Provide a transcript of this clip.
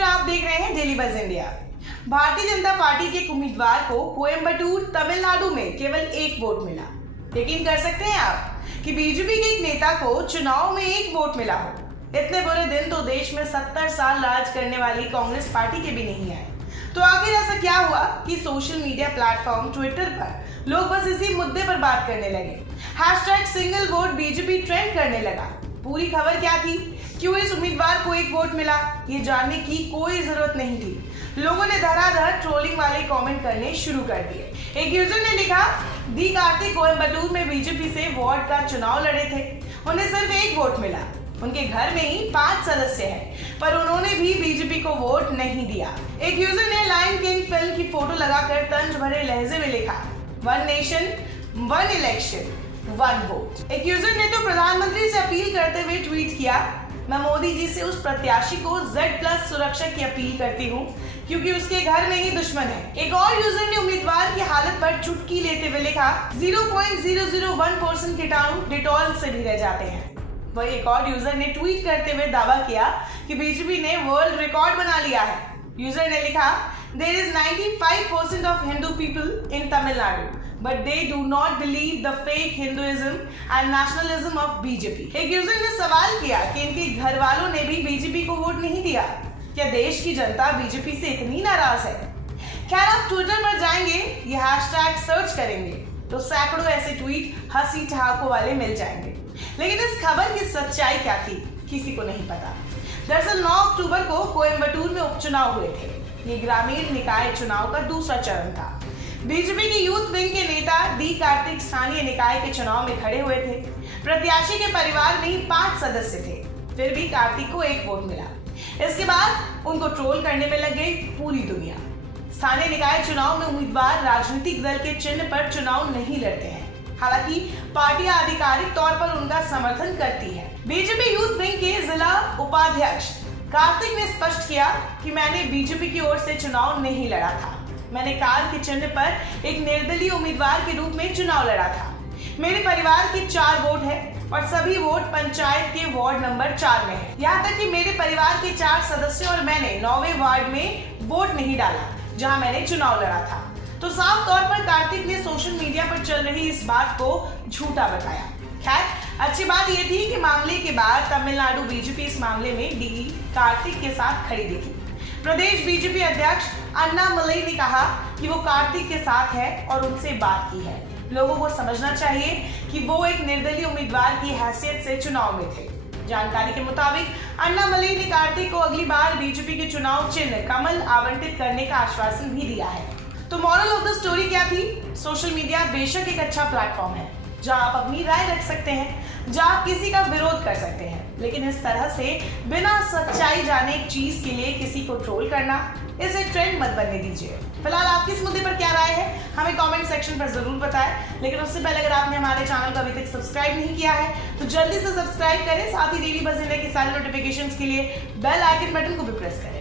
नमस्कार, आप देख रहे हैं डेली बज इंडिया। भारतीय जनता पार्टी के एक उम्मीदवार को कोयम्बटूर तमिलनाडु में केवल एक वोट मिला। यकीन कर सकते हैं आप कि बीजेपी के एक नेता को चुनाव में एक वोट मिला हो। इतने बुरे दिन तो देश में 70 साल राज करने वाली कांग्रेस पार्टी के भी नहीं आए। तो आखिर ऐसा क्या हुआ कि सोशल मीडिया प्लेटफॉर्म ट्विटर पर लोग बस इसी मुद्दे पर बात करने लगे। #सिंगल वोट बीजेपी ट्रेंड करने लगा। पूरी खबर क्या थी, क्यों इस उम्मीदवार को एक वोट मिला, ये जानने की कोई जरूरत नहीं थी। लोगों ने धड़ाधड़ ट्रोलिंग वाले कमेंट करने शुरू कर दिए। एक यूजर ने लिखा, दी कार्तिक कोयम्बटूर में बीजेपी से वार्ड का चुनाव लड़े थे, उन्हें सिर्फ एक वोट मिला। उनके घर में ही 5 सदस्य हैं, पर उन्होंने भी बीजेपी को वोट नहीं दिया। एक यूजर ने लायन किंग फिल्म की फोटो लगाकर तंज भरे लहजे में लिखा, 1 नेशन 1 इलेक्शन 1 वोट। एक यूजर ने तो प्रधानमंत्री से अपील करते हुए ट्वीट किया, मैं मोदी जी से उस प्रत्याशी को Z+ सुरक्षा की अपील करती हूँ क्योंकि उसके घर में ही दुश्मन है। एक और यूजर ने उम्मीदवार की हालत पर चुटकी लेते हुए लिखा, 0.001% कीटाणु डिटॉल से भी रह जाते हैं। वही एक और यूजर ने ट्वीट करते हुए दावा किया कि बीजेपी ने वर्ल्ड रिकॉर्ड बना लिया है। यूजर ने लिखा, there is 95% of Hindu people in Tamil Nadu but they do not believe the fake Hinduism and nationalism of BJP। एक यूजर ने सवाल किया कि इनके घर वालों ने भी बीजेपी को वोट नहीं दिया, क्या देश की जनता बीजेपी से इतनी नाराज है? खैर, आप ट्विटर पर जाएंगे, ये हैशटैग सर्च करेंगे तो सैकड़ों ऐसे ट्वीट हंसी ठहाकों वाले मिल जाएंगे। लेकिन इस खबर की सच्चाई क्या थी, किसी को नहीं पता। दरअसल 9 अक्टूबर को कोयम्बटूर में उपचुनाव हुए थे। ये ग्रामीण निकाय चुनाव का दूसरा चरण था। बीजेपी की यूथ विंग के नेता डी कार्तिक स्थानीय निकाय के चुनाव में खड़े हुए थे। प्रत्याशी के परिवार में ही 5 सदस्य थे, फिर भी कार्तिक को एक वोट मिला। इसके बाद उनको ट्रोल करने में लग गई पूरी दुनिया। स्थानीय निकाय चुनाव में उम्मीदवार राजनीतिक दल के चिन्ह पर चुनाव नहीं लड़ते हैं, हालांकि पार्टियां आधिकारिक तौर पर उनका समर्थन करती है। बीजेपी यूथ विंग के जिला उपाध्यक्ष कार्तिक ने स्पष्ट किया कि मैंने बीजेपी की ओर से चुनाव नहीं लड़ा था, मैंने कार के चिन्ह पर एक निर्दलीय उम्मीदवार के रूप में चुनाव लड़ा था। मेरे परिवार के 4 वोट है और सभी वोट पंचायत के वार्ड नंबर 4 में है। यहाँ तक कि मेरे परिवार के 4 सदस्य और मैंने 9वें वार्ड में वोट नहीं डाला जहाँ मैंने चुनाव लड़ा था। तो साफ तौर पर कार्तिक ने सोशल मीडिया पर चल रही इस बात को झूठा बताया। खैर, अच्छी बात यह थी कि मामले के बाद तमिलनाडु बीजेपी इस मामले में डी कार्तिक के साथ खड़ी दिखी। प्रदेश बीजेपी अध्यक्ष अन्नामलई ने कहा कि वो कार्तिक के साथ है और उनसे बात की है। लोगों को समझना चाहिए कि वो एक निर्दलीय उम्मीदवार की हैसियत से चुनाव में थे। जानकारी के मुताबिक अन्नामलई ने कार्तिक को अगली बार बीजेपी के चुनाव चिन्ह कमल आवंटित करने का आश्वासन भी दिया है। तो मॉरल ऑफ द स्टोरी क्या थी? सोशल मीडिया बेशक एक अच्छा प्लेटफॉर्म है जहां आप अपनी राय रख सकते हैं, जहां आप किसी का विरोध कर सकते हैं, लेकिन इस तरह से बिना सच्चाई जाने एक चीज के लिए किसी को ट्रोल करना, इसे ट्रेंड मत बनने दीजिए। फिलहाल आपकी इस मुद्दे पर क्या राय है, हमें कमेंट सेक्शन पर जरूर बताएं। लेकिन उससे पहले अगर आपने हमारे चैनल को अभी तक सब्सक्राइब नहीं किया है तो जल्दी से सब्सक्राइब करें, साथ ही डेली बज इंडिया की सारी नोटिफिकेशंस के लिए बेल आइकन बटन को भी प्रेस करें।